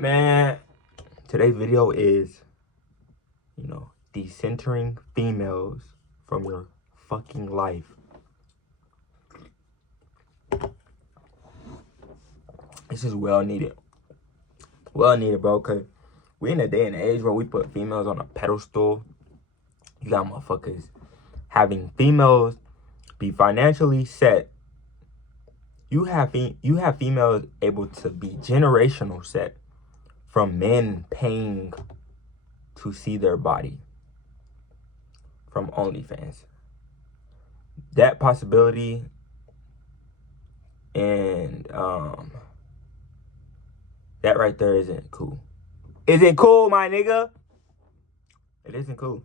Man, today's video is, decentering females from your fucking life. This is well needed. Well needed, bro, because we in a day and age where we put females on a pedestal. You got motherfuckers having females be financially set. You have females able to be generational set from men paying to see their body from OnlyFans. That possibility and that right there isn't cool. Isn't cool, my nigga. It isn't cool.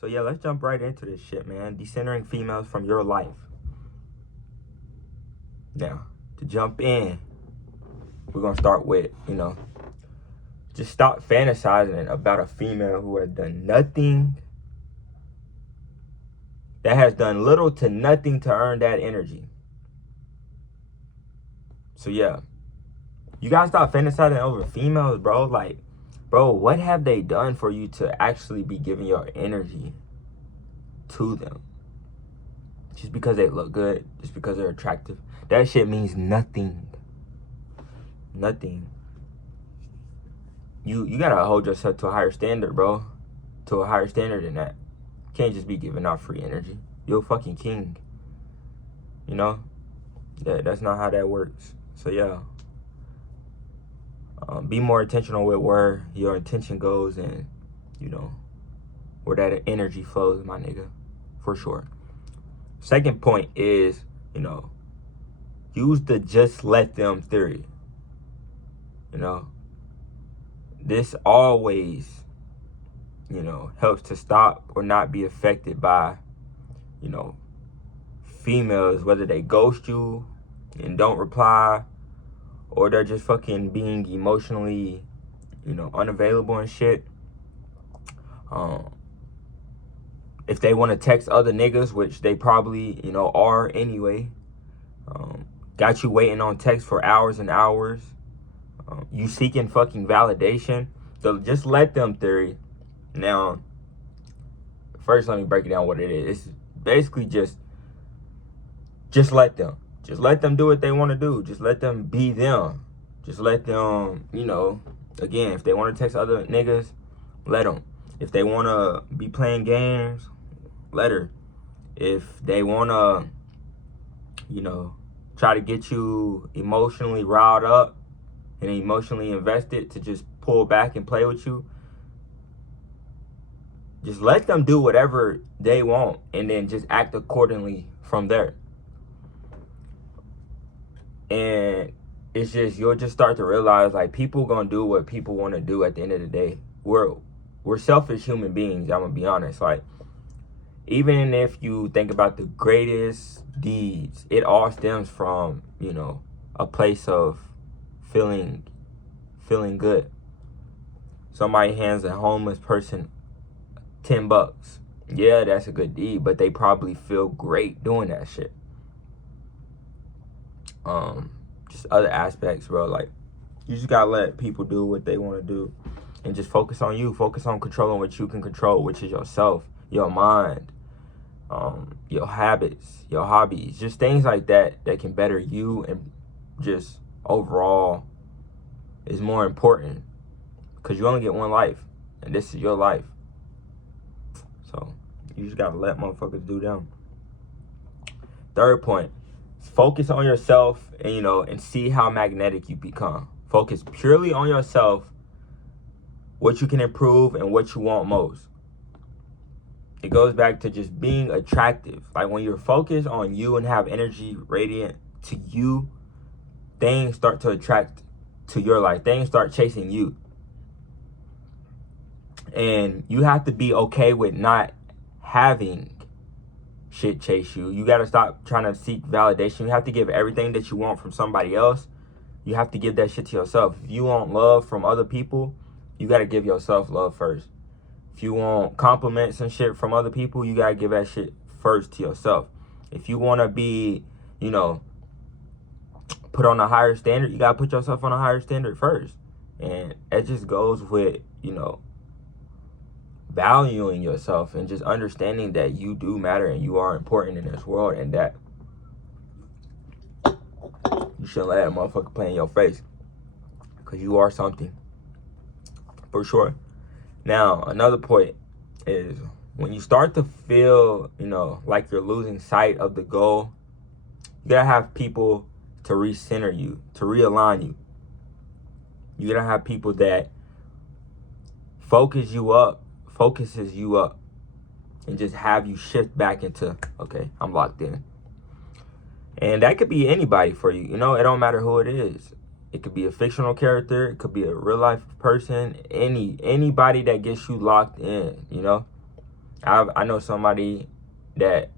So yeah, let's jump right into this shit, man. Decentering females from your life. Now, to jump in, we're gonna start with, just stop fantasizing about a female who has done nothing, that has done little to nothing to earn that energy. So yeah, you gotta stop fantasizing over females, bro. Like, bro, what have they done for you to actually be giving your energy to them? Just because they look good, just because they're attractive, that shit means nothing. Nothing. You gotta hold yourself to a higher standard, bro. To a higher standard than that. You can't just be giving out free energy. You're a fucking king. That's not how that works. So yeah. Be more intentional with where your intention goes and, where that energy flows, my nigga. For sure. Second point is, use the just let them theory. This always, helps to stop or not be affected by, females, whether they ghost you and don't reply, or they're just fucking being emotionally, unavailable and shit. If they want to text other niggas, which they probably, are anyway, got you waiting on text for hours and hours. You seeking fucking validation. So just let them theory. Now, first let me break it down what it is. It's basically just let them. Just let them do what they want to do. Just let them be them. Just let them, again, if they want to text other niggas, let them. If they want to be playing games, let her. If they want to, try to get you emotionally riled up and emotionally invested to just pull back and play with you, just let them do whatever they want and then just act accordingly from there. And it's just, you'll just start to realize, like, people gonna do what people want to do at the end of the day. We're selfish human beings, I'm gonna be honest. Like, even if you think about the greatest deeds, it all stems from, a place of feeling good. Somebody hands a homeless person $10. Yeah, that's a good deed, but they probably feel great doing that shit. Just other aspects, bro. Like, you just gotta let people do what they want to do and just focus on you. Focus on controlling what you can control, which is yourself, your mind, your habits, your hobbies, just things like that can better you, and just overall is more important, because you only get one life and this is your life. So you just gotta let motherfuckers do them. Third point, focus on yourself and and see how magnetic you become. Focus purely on yourself, what you can improve and what you want most. It goes back to just being attractive. Like, when you're focused on you and have energy radiant to you, things start to attract to your life. Things start chasing you. And you have to be okay with not having shit chase you. You got to stop trying to seek validation. You have to give everything that you want from somebody else. You have to give that shit to yourself. If you want love from other people, you got to give yourself love first. If you want compliments and shit from other people, you got to give that shit first to yourself. If you want to be, put on a higher standard, you got to put yourself on a higher standard first. And it just goes with, valuing yourself and just understanding that you do matter and you are important in this world, and that you shouldn't let a motherfucker play in your face, because you are something, for sure. Now, another point is, when you start to feel, like you're losing sight of the goal, you gotta have people to recenter you, to realign you. You gotta have people that focuses you up, and just have you shift back into, okay, I'm locked in. And that could be anybody for you. It don't matter who it is. It could be a fictional character. It could be a real life person. Anybody that gets you locked in. I know somebody that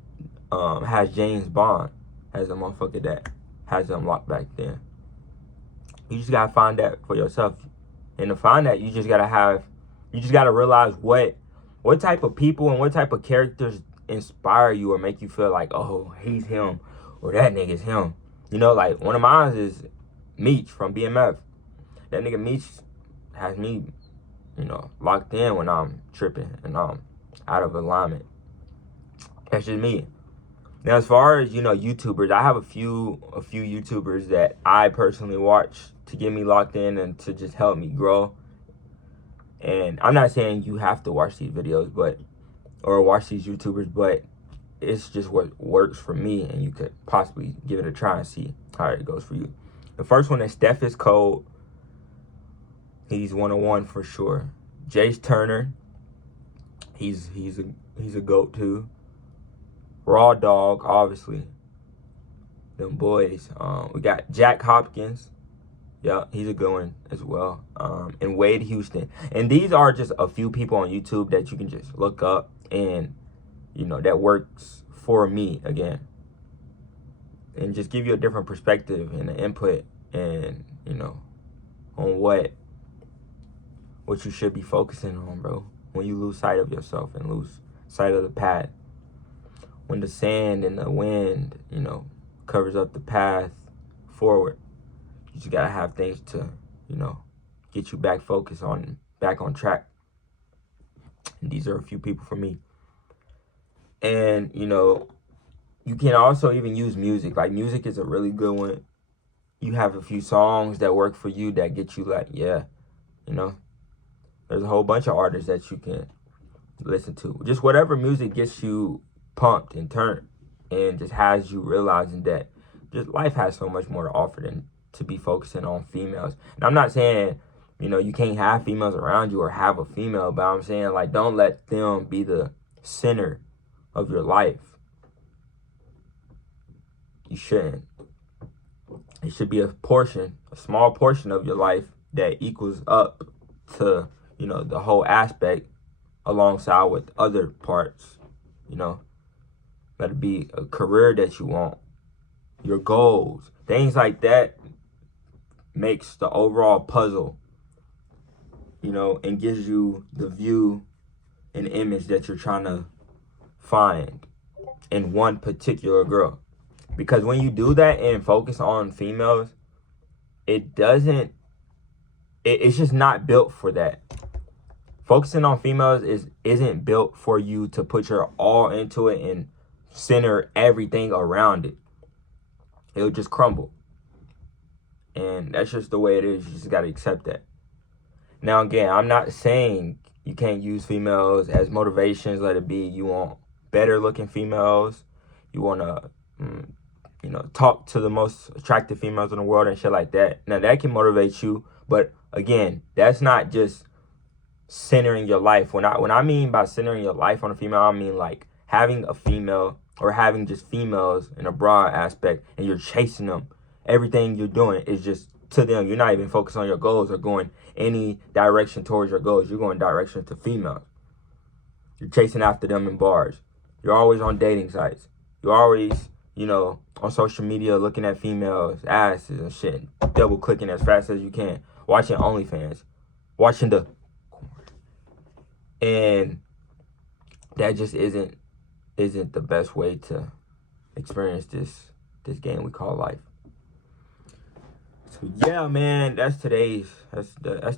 has James Bond as a motherfucker that has them locked back then. You just gotta find that for yourself. And to find that, you just gotta realize what type of people and what type of characters inspire you or make you feel like, oh, he's him, or that nigga's him. Like, one of mine is Meech from BMF. That nigga Meech has me, locked in when I'm tripping and I'm out of alignment. That's just me. Now, as far as, YouTubers, I have a few YouTubers that I personally watch to get me locked in and to just help me grow. And I'm not saying you have to watch these videos, or watch these YouTubers, but it's just what works for me, and you could possibly give it a try and see how it goes for you. The first one is Steph is Cold. He's 101 for sure. Jace Turner. He's a GOAT too. Raw Dog, obviously. Them boys. We got Jack Hopkins. Yeah, he's a good one as well. And Wade Houston. And these are just a few people on YouTube that you can just look up, and, that works for me, again. And just give you a different perspective and an input, and, on what you should be focusing on, bro. When you lose sight of yourself and lose sight of the path. When the sand and the wind, covers up the path forward. You just gotta have things to, get you back focused on, back on track. And these are a few people for me. And, you can also even use music. Like, music is a really good one. You have a few songs that work for you that get you like, yeah, There's a whole bunch of artists that you can listen to. Just whatever music gets you pumped and turned, and just has you realizing that just life has so much more to offer than to be focusing on females. And I'm not saying, you can't have females around you or have a female, but I'm saying, like, don't let them be the center of your life. You shouldn't. It should be a small portion of your life that equals up to, the whole aspect, alongside with other parts, Let it be a career that you want, your goals, things like that makes the overall puzzle, and gives you the view and image that you're trying to find in one particular girl. Because when you do that and focus on females, it's just not built for that. Focusing on females isn't built for you to put your all into it and center everything around it. It'll just crumble. And that's just the way it is. You just got to accept that. Now, again, I'm not saying you can't use females as motivations. Let it be. You want better looking females. You want to, talk to the most attractive females in the world and shit like that. Now, that can motivate you. But, again, that's not just centering your life. When I mean by centering your life on a female, I mean like having a female or having just females in a broad aspect, and you're chasing them. Everything you're doing is just to them. You're not even focused on your goals or going any direction towards your goals. You're going direction to females. You're chasing after them in bars. You're always on dating sites. You're always, on social media looking at females' asses and shit, double clicking as fast as you can, watching OnlyFans, watching the, and that just isn't the best way to experience this game we call life. So yeah, man, that's the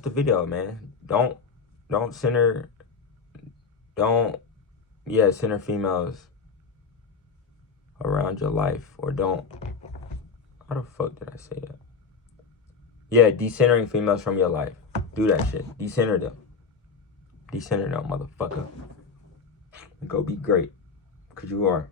video, man. Don't center center females around your life, or don't. How the fuck did I say that? Yeah, decentering females from your life. Do that shit. Decenter them. Decenter them, motherfucker. And go be great. Because you are.